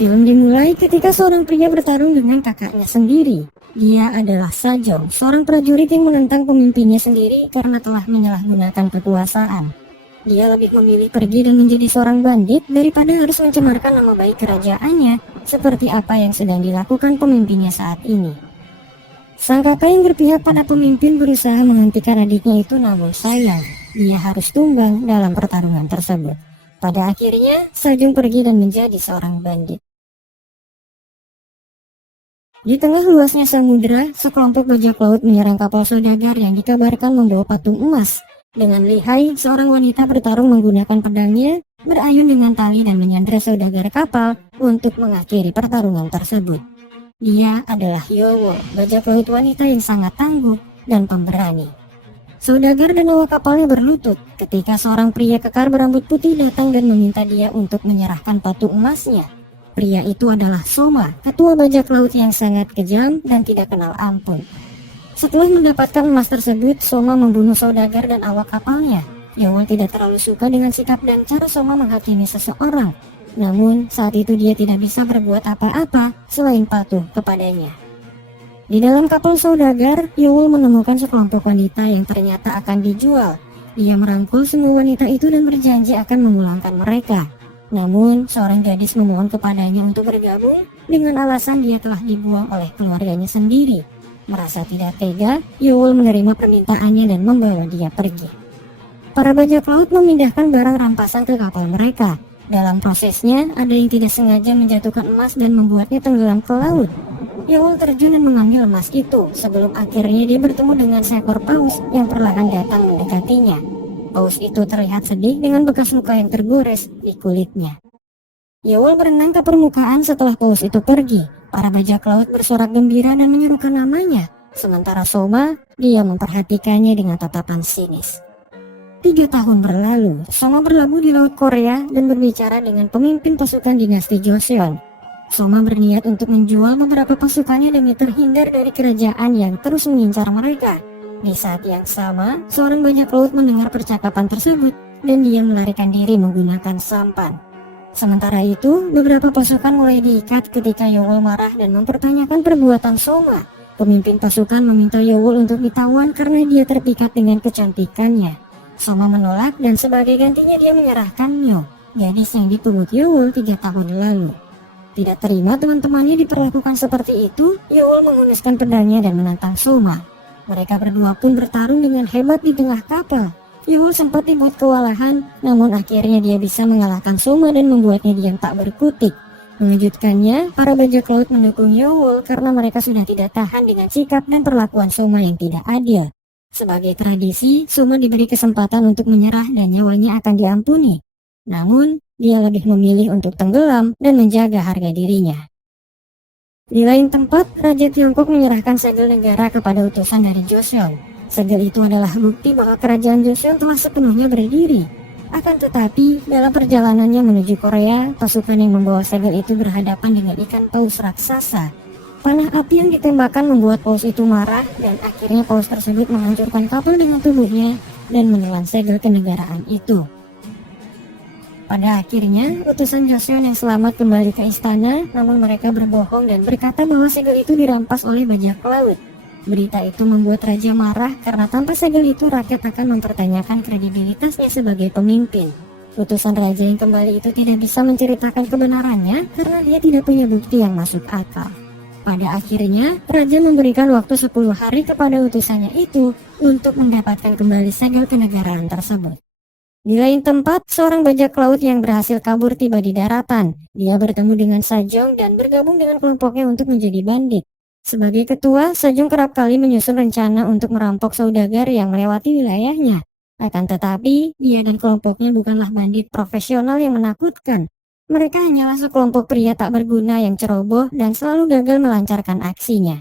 Film dimulai ketika seorang pria bertarung dengan kakaknya sendiri. Dia adalah Sajong, seorang prajurit yang menentang pemimpinnya sendiri karena telah menyalahgunakan kekuasaan. Dia lebih memilih pergi dan menjadi seorang bandit daripada harus mencemarkan nama baik kerajaannya, seperti apa yang sedang dilakukan pemimpinnya saat ini. Sang kakak yang berpihak pada pemimpin berusaha menghentikan adiknya itu, namun sayang, dia harus tumbang dalam pertarungan tersebut. Pada akhirnya, Sajong pergi dan menjadi seorang bandit. Di tengah luasnya samudera, sekelompok bajak laut menyerang kapal saudagar yang dikabarkan membawa patung emas. Dengan lihai, seorang wanita bertarung menggunakan pedangnya, berayun dengan tali dan menyandera saudagar kapal untuk mengakhiri pertarungan tersebut. Dia adalah Yowo, bajak laut wanita yang sangat tangguh dan pemberani. Saudagar dan awak kapalnya berlutut ketika seorang pria kekar berambut putih datang dan meminta dia untuk menyerahkan patung emasnya. Pria itu adalah Soma, ketua bajak laut yang sangat kejam dan tidak kenal ampun. Setelah mendapatkan emas tersebut, Soma membunuh saudagar dan awak kapalnya. Yowo tidak terlalu suka dengan sikap dan cara Soma menghakimi seseorang. Namun, saat itu dia tidak bisa berbuat apa-apa selain patuh kepadanya. Di dalam kapal saudagar, Yowo menemukan sekelompok wanita yang ternyata akan dijual. Dia merangkul semua wanita itu dan berjanji akan memulangkan mereka. Namun, seorang gadis memohon kepadanya untuk bergabung dengan alasan dia telah dibuang oleh keluarganya sendiri. Merasa tidak tega, Yowo menerima permintaannya dan membawa dia pergi. Para bajak laut memindahkan barang rampasan ke kapal mereka. Dalam prosesnya, ada yang tidak sengaja menjatuhkan emas dan membuatnya tenggelam ke laut. Yowo terjun dan mengambil emas itu, sebelum akhirnya dia bertemu dengan seekor paus yang perlahan datang mendekatinya. Paus itu terlihat sedih dengan bekas luka yang tergores di kulitnya. Yowo berenang ke permukaan setelah paus itu pergi. Para bajak laut bersorak gembira dan menyerukan namanya. Sementara Soma, dia memperhatikannya dengan tatapan sinis. 3 tahun berlalu, Soma berlabuh di Laut Korea dan berbicara dengan pemimpin pasukan dinasti Joseon. Soma berniat untuk menjual beberapa pasukannya demi terhindar dari kerajaan yang terus mengincar mereka. Di saat yang sama, seorang bajak laut mendengar percakapan tersebut dan dia melarikan diri menggunakan sampan. Sementara itu, beberapa pasukan mulai diikat ketika Yowo marah dan mempertanyakan perbuatan Soma. Pemimpin pasukan meminta Yowo untuk ditawan karena dia terpikat dengan kecantikannya. Soma menolak dan sebagai gantinya dia menyerahkan Nyo, gadis yang dipungut Yowo 3 tahun lalu. Tidak terima teman-temannya diperlakukan seperti itu, Yowo menghuniskan pedangnya dan menantang Soma. Mereka berdua pun bertarung dengan hebat di tengah kapal. Yowo sempat dibuat kewalahan, namun akhirnya dia bisa mengalahkan Soma dan membuatnya diam tak berkutik. Mengejutkannya, para bajak laut mendukung Yowo karena mereka sudah tidak tahan dengan sikap dan perlakuan Soma yang tidak adil. Sebagai tradisi, Soma diberi kesempatan untuk menyerah dan nyawanya akan diampuni. Namun, dia lebih memilih untuk tenggelam dan menjaga harga dirinya. Di lain tempat, Raja Tiongkok menyerahkan segel negara kepada utusan dari Joseon. Segel itu adalah bukti bahwa kerajaan Joseon telah sepenuhnya berdiri. Akan tetapi, dalam perjalanannya menuju Korea, pasukan yang membawa segel itu berhadapan dengan ikan paus raksasa. Panah api yang ditembakkan membuat paus itu marah dan akhirnya paus tersebut menghancurkan kapal dengan tubuhnya dan menelan segel kenegaraan itu. Pada akhirnya, utusan Joseon yang selamat kembali ke istana, namun mereka berbohong dan berkata bahwa segel itu dirampas oleh bajak laut. Berita itu membuat raja marah karena tanpa segel itu rakyat akan mempertanyakan kredibilitasnya sebagai pemimpin. Utusan raja yang kembali itu tidak bisa menceritakan kebenarannya karena dia tidak punya bukti yang masuk akal. Pada akhirnya, raja memberikan waktu 10 hari kepada utusannya itu untuk mendapatkan kembali segel kenegaraan tersebut. Di lain tempat, seorang bajak laut yang berhasil kabur tiba di daratan. Dia bertemu dengan Sajong dan bergabung dengan kelompoknya untuk menjadi bandit. Sebagai ketua, Sajong kerap kali menyusun rencana untuk merampok saudagar yang melewati wilayahnya. Akan tetapi, dia dan kelompoknya bukanlah bandit profesional yang menakutkan. Mereka hanyalah sekelompok pria tak berguna yang ceroboh dan selalu gagal melancarkan aksinya.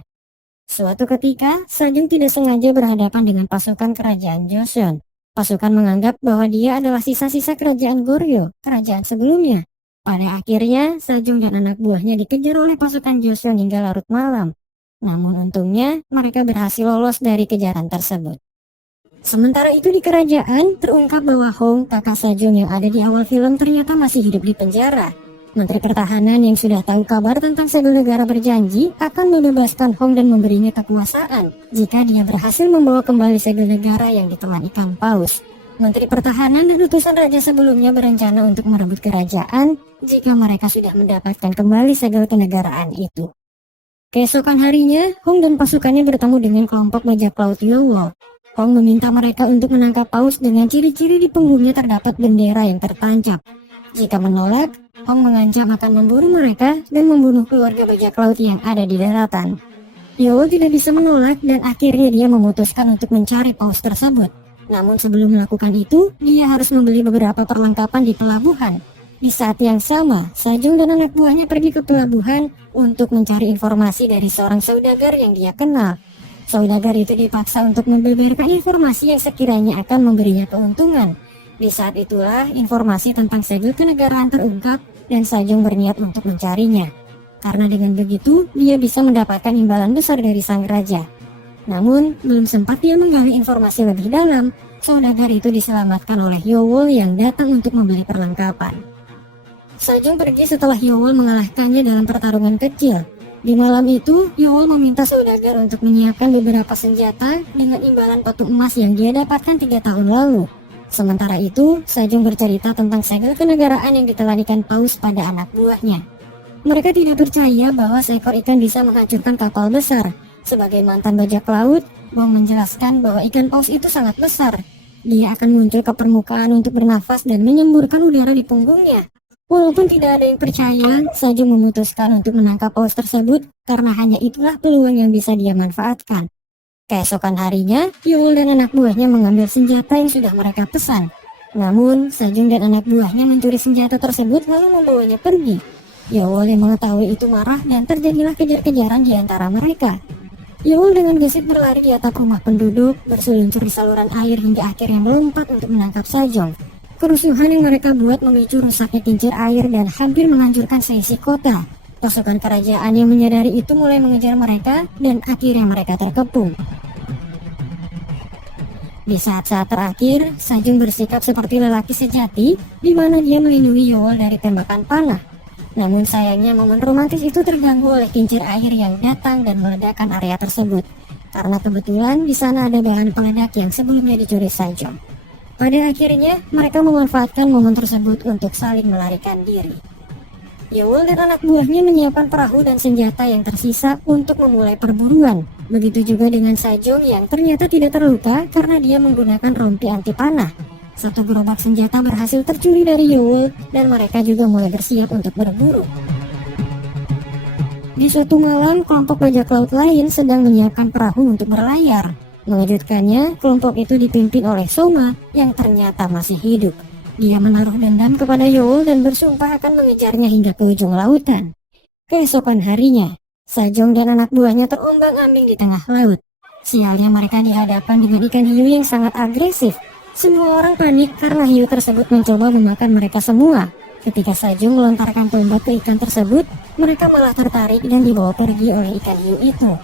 Suatu ketika, Sajong tidak sengaja berhadapan dengan pasukan kerajaan Joseon. Pasukan menganggap bahwa dia adalah sisa-sisa kerajaan Goryeo, kerajaan sebelumnya. Pada akhirnya, Sajong dan anak buahnya dikejar oleh pasukan Joseon hingga larut malam. Namun untungnya, mereka berhasil lolos dari kejaran tersebut. Sementara itu di kerajaan, terungkap bahwa Hong, kakak Sajong yang ada di awal film ternyata masih hidup di penjara. Menteri Pertahanan yang sudah tahu kabar tentang segel negara berjanji akan membebaskan Hong dan memberinya kekuasaan jika dia berhasil membawa kembali segel negara yang ditelan ikan paus. Menteri Pertahanan dan utusan raja sebelumnya berencana untuk merebut kerajaan jika mereka sudah mendapatkan kembali segel kenegaraan itu. Keesokan harinya, Hong dan pasukannya bertemu dengan kelompok bajak laut Yowol. Hong meminta mereka untuk menangkap paus dengan ciri-ciri di punggungnya terdapat bendera yang tertancap. Jika menolak, Hong mengancam akan memburu mereka dan membunuh keluarga bajak laut yang ada di daratan. Yowol tidak bisa menolak dan akhirnya dia memutuskan untuk mencari paus tersebut. Namun sebelum melakukan itu, dia harus membeli beberapa perlengkapan di pelabuhan. Di saat yang sama, Sajong dan anak buahnya pergi ke pelabuhan untuk mencari informasi dari seorang saudagar yang dia kenal. Saudagar itu dipaksa untuk membeberkan informasi yang sekiranya akan memberinya keuntungan. Di saat itulah informasi tentang segel kenegaraan terungkap dan Sajong berniat untuk mencarinya. Karena dengan begitu, dia bisa mendapatkan imbalan besar dari sang raja. Namun, belum sempat dia menggali informasi lebih dalam, saudagar itu diselamatkan oleh Yowol yang datang untuk membeli perlengkapan. Sajong pergi setelah Yowol mengalahkannya dalam pertarungan kecil. Di malam itu, Yowol meminta saudagar untuk menyiapkan beberapa senjata dengan imbalan batu emas yang dia dapatkan 3 tahun lalu. Sementara itu, Sajong bercerita tentang segel kenegaraan yang ditelan ikan paus pada anak buahnya. Mereka tidak percaya bahwa seekor ikan bisa menghancurkan kapal besar. Sebagai mantan bajak laut, Wong menjelaskan bahwa ikan paus itu sangat besar. Dia akan muncul ke permukaan untuk bernafas dan menyemburkan udara di punggungnya. Walaupun tidak ada yang percaya, Sajong memutuskan untuk menangkap paus tersebut karena hanya itulah peluang yang bisa dia manfaatkan. Keesokan harinya, Yowol dan anak buahnya mengambil senjata yang sudah mereka pesan. Namun, Sajong dan anak buahnya mencuri senjata tersebut lalu membawanya pergi. Yowol yang mengetahui itu marah dan terjadilah kejar-kejaran di antara mereka. Yowol dengan gesit berlari di atap rumah penduduk, berseluncur di saluran air hingga akhirnya melompat untuk menangkap Sajong. Kerusuhan yang mereka buat memicu rusaknya kincir air dan hampir menghancurkan seisi kota. Pasukan kerajaan yang menyadari itu mulai mengejar mereka dan akhirnya mereka terkepung. Di saat-saat terakhir, Sajong bersikap seperti lelaki sejati di mana dia melindungi Yowol dari tembakan panah. Namun sayangnya momen romantis itu terganggu oleh kincir air yang datang dan meledakkan area tersebut. Karena kebetulan di sana ada bahan peledak yang sebelumnya dicuri Sajong. Pada akhirnya, mereka memanfaatkan momen tersebut untuk saling melarikan diri. Yowol dan anak buahnya menyiapkan perahu dan senjata yang tersisa untuk memulai perburuan. Begitu juga dengan Sajong yang ternyata tidak terluka karena dia menggunakan rompi anti panah. Satu gerobak senjata berhasil tercuri dari Yowol dan mereka juga mulai bersiap untuk berburu. Di suatu malam, kelompok bajak laut lain sedang menyiapkan perahu untuk berlayar. Mengejutkannya, kelompok itu dipimpin oleh Soma yang ternyata masih hidup. Dia menaruh dendam kepada Yowol dan bersumpah akan mengejarnya hingga ke ujung lautan. Keesokan harinya, Sajong dan anak buahnya terombang-ambing di tengah laut. Sialnya mereka dihadapkan dengan ikan hiu yang sangat agresif. Semua orang panik karena hiu tersebut mencoba memakan mereka semua. Ketika Sajong melontarkan tombak ke ikan tersebut, mereka malah tertarik dan dibawa pergi oleh ikan hiu itu.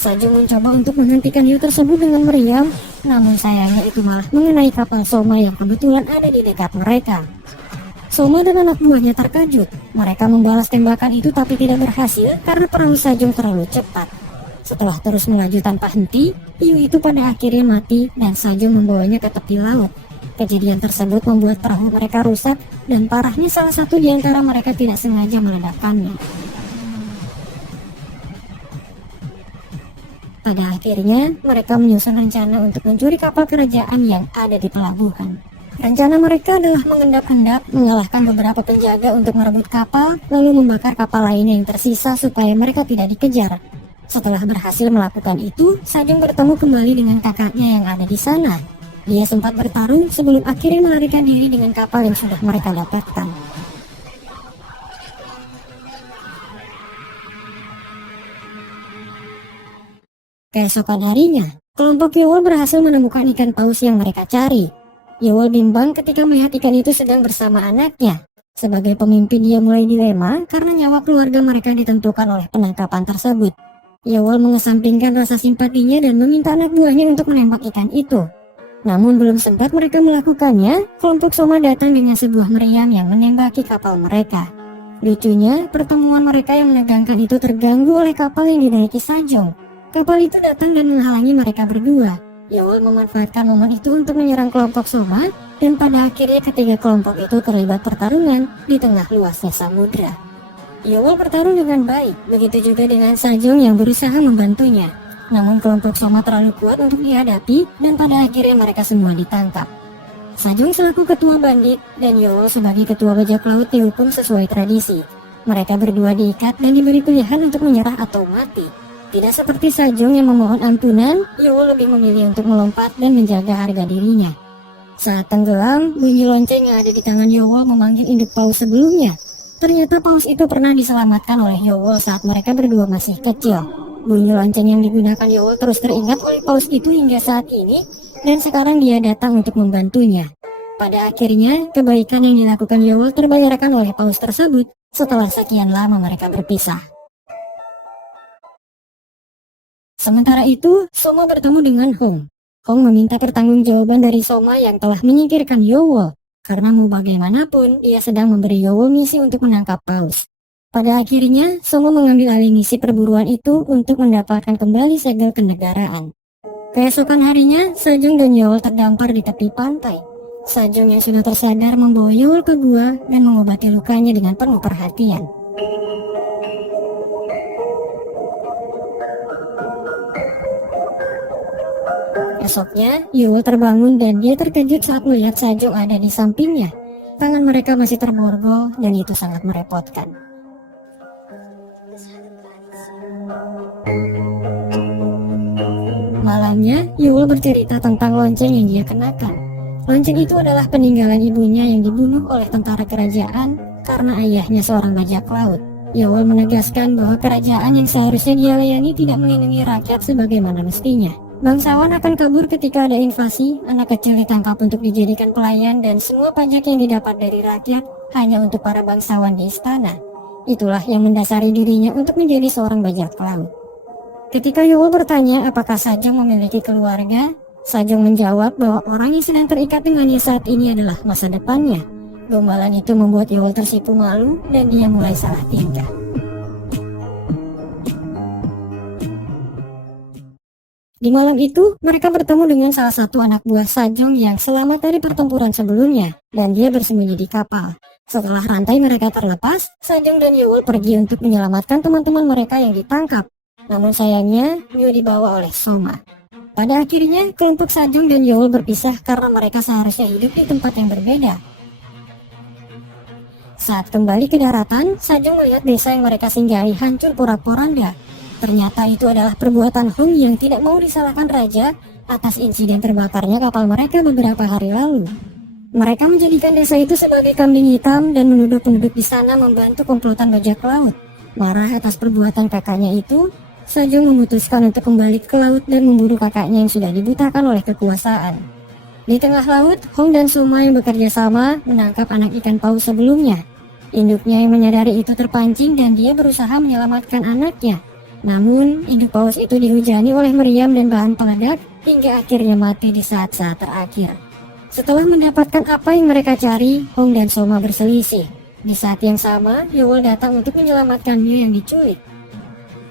Sajong mencoba untuk menghentikan hiu tersebut dengan meriam, namun sayangnya itu malah mengenai kapal Soma yang kebetulan ada di dekat mereka. Soma dan anak buahnya terkejut. Mereka membalas tembakan itu tapi tidak berhasil karena perahu Sajong terlalu cepat. Setelah terus melaju tanpa henti, hiu itu pada akhirnya mati dan Sajong membawanya ke tepi laut. Kejadian tersebut membuat perahu mereka rusak dan parahnya salah satu di antara mereka tidak sengaja meledakkannya. Pada akhirnya, mereka menyusun rencana untuk mencuri kapal kerajaan yang ada di pelabuhan. Rencana mereka adalah mengendap-endap, mengalahkan beberapa penjaga untuk merebut kapal, lalu membakar kapal lainnya yang tersisa supaya mereka tidak dikejar. Setelah berhasil melakukan itu, Sajong bertemu kembali dengan kakaknya yang ada di sana. Dia sempat bertarung sebelum akhirnya melarikan diri dengan kapal yang sudah mereka dapatkan. Keesokan harinya, kelompok Yowol berhasil menemukan ikan paus yang mereka cari. Yowol bimbang ketika melihat ikan itu sedang bersama anaknya. Sebagai pemimpin dia mulai dilema karena nyawa keluarga mereka ditentukan oleh penangkapan tersebut. Yowol mengesampingkan rasa simpatinya dan meminta anak buahnya untuk menembak ikan itu. Namun belum sempat mereka melakukannya, kelompok Soma datang dengan sebuah meriam yang menembaki kapal mereka. Lucunya, pertemuan mereka yang menegangkan itu terganggu oleh kapal yang dinaiki Sajong. Kapal itu datang dan menghalangi mereka berdua. Yowl memanfaatkan momen itu untuk menyerang kelompok Soma, dan pada akhirnya ketiga kelompok itu terlibat pertarungan di tengah luasnya samudra. Yowl bertarung dengan baik, begitu juga dengan Sajong yang berusaha membantunya. Namun kelompok Soma terlalu kuat untuk dihadapi, dan pada akhirnya mereka semua ditangkap. Sajong selaku ketua bandit dan Yowl sebagai ketua bajak laut dihukum sesuai tradisi. Mereka berdua diikat dan diberi pilihan untuk menyerah atau mati. Tidak seperti Sajong yang memohon ampunan, Yowl lebih memilih untuk melompat dan menjaga harga dirinya. Saat tenggelam, bunyi lonceng yang ada di tangan Yowl memanggil induk paus sebelumnya. Ternyata paus itu pernah diselamatkan oleh Yowl saat mereka berdua masih kecil. Bunyi lonceng yang digunakan Yowl terus teringat oleh paus itu hingga saat ini, dan sekarang dia datang untuk membantunya. Pada akhirnya, kebaikan yang dilakukan Yowl terbayarkan oleh paus tersebut setelah sekian lama mereka berpisah. Sementara itu, Soma bertemu dengan Hong. Hong meminta pertanggungjawaban dari Soma yang telah menyingkirkan Yowl, karena mau bagaimanapun dia sedang memberi Yowl misi untuk menangkap paus. Pada akhirnya, Soma mengambil alih misi perburuan itu untuk mendapatkan kembali segel kenegaraan. Keesokan harinya, Sajong dan Yowl terdampar di tepi pantai. Sajong yang sudah tersadar membawa Yowl ke gua dan mengobati lukanya dengan penuh perhatian. Esoknya, Yowl terbangun dan dia terkejut saat melihat Sajong ada di sampingnya. Tangan mereka masih terborgol dan itu sangat merepotkan. Malamnya, Yowl bercerita tentang lonceng yang dia kenakan. Lonceng itu adalah peninggalan ibunya yang dibunuh oleh tentara kerajaan karena ayahnya seorang bajak laut. Yowl menegaskan bahwa kerajaan yang seharusnya dia layani tidak melindungi rakyat sebagaimana mestinya. Bangsawan akan kabur ketika ada invasi, anak kecil ditangkap untuk dijadikan pelayan, dan semua pajak yang didapat dari rakyat hanya untuk para bangsawan di istana. Itulah yang mendasari dirinya untuk menjadi seorang bajak laut. Ketika Yowl bertanya apakah Sajong memiliki keluarga, Sajong menjawab bahwa orang yang sedang terikat dengannya saat ini adalah masa depannya. Gombalan itu membuat Yowl tersipu malu dan dia mulai salah tingkah. Di malam itu, mereka bertemu dengan salah satu anak buah Sajong yang selamat dari pertempuran sebelumnya, dan dia bersembunyi di kapal. Setelah rantai mereka terlepas, Sajong dan Yowl pergi untuk menyelamatkan teman-teman mereka yang ditangkap. Namun sayangnya, Mew dibawa oleh Soma. Pada akhirnya, kelompok Sajong dan Yowl berpisah karena mereka seharusnya hidup di tempat yang berbeda. Saat kembali ke daratan, Sajong melihat desa yang mereka singgahi hancur porak-poranda. Ternyata itu adalah perbuatan Hong yang tidak mau disalahkan raja atas insiden terbakarnya kapal mereka beberapa hari lalu. Mereka menjadikan desa itu sebagai kambing hitam dan menuduh penduduk di sana membantu komplotan bajak laut. Marah atas perbuatan kakaknya itu, Sajong memutuskan untuk kembali ke laut dan memburu kakaknya yang sudah dibutakan oleh kekuasaan. Di tengah laut, Hong dan Soma yang bekerja sama menangkap anak ikan paus sebelumnya. Induknya yang menyadari itu terpancing dan dia berusaha menyelamatkan anaknya. Namun, induk paus itu dihujani oleh meriam dan bahan peledak hingga akhirnya mati di saat-saat terakhir. Setelah mendapatkan apa yang mereka cari, Hong dan Soma berselisih. Di saat yang sama, Yowl datang untuk menyelamatkan Mew yang diculik.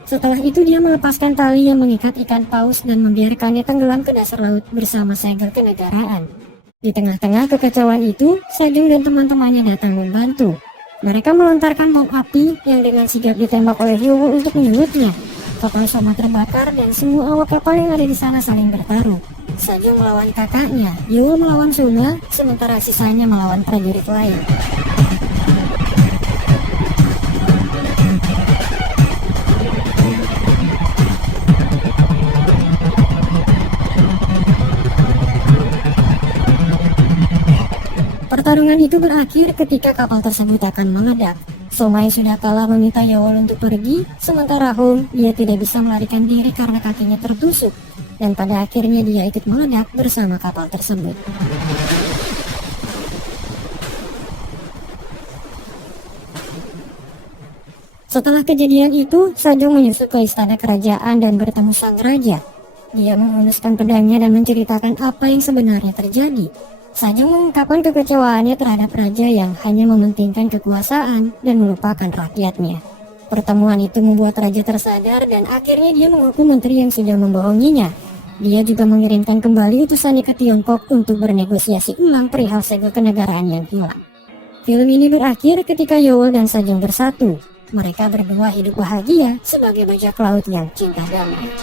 Setelah itu dia melepaskan tali yang mengikat ikan paus dan membiarkannya tenggelam ke dasar laut bersama segel kenegaraan. Di tengah-tengah kekacauan itu, Sajong dan teman-temannya datang membantu. Mereka melontarkan bom api yang dengan sigap ditembak oleh Yowl untuk menyulutnya. Kapal Soma terbakar dan semua awak kapal yang ada di sana saling bertarung. Sajong melawan kakaknya, Yowl melawan Soma, sementara sisanya melawan prajurit lain. Pertarungan itu berakhir ketika kapal tersebut akan meledak. Soma yang sudah kalah meminta Yowl untuk pergi, sementara Hong, dia tidak bisa melarikan diri karena kakinya tertusuk. Dan pada akhirnya dia ikut meledak bersama kapal tersebut. Setelah kejadian itu, Sajong menyusul ke istana kerajaan dan bertemu sang raja. Dia menghunuskan pedangnya dan menceritakan apa yang sebenarnya terjadi. Sajong mengungkapkan kekecewaannya terhadap raja yang hanya mementingkan kekuasaan dan melupakan rakyatnya. Pertemuan itu membuat raja tersadar dan akhirnya dia menghukum menteri yang sudah membohonginya. Dia juga mengirimkan kembali utusannya ke Tiongkok untuk bernegosiasi ulang perihal segel kenegaraan yang hilang. Film ini berakhir ketika Yowo dan Sajong bersatu. Mereka berdua hidup bahagia sebagai bajak laut yang cinta damai.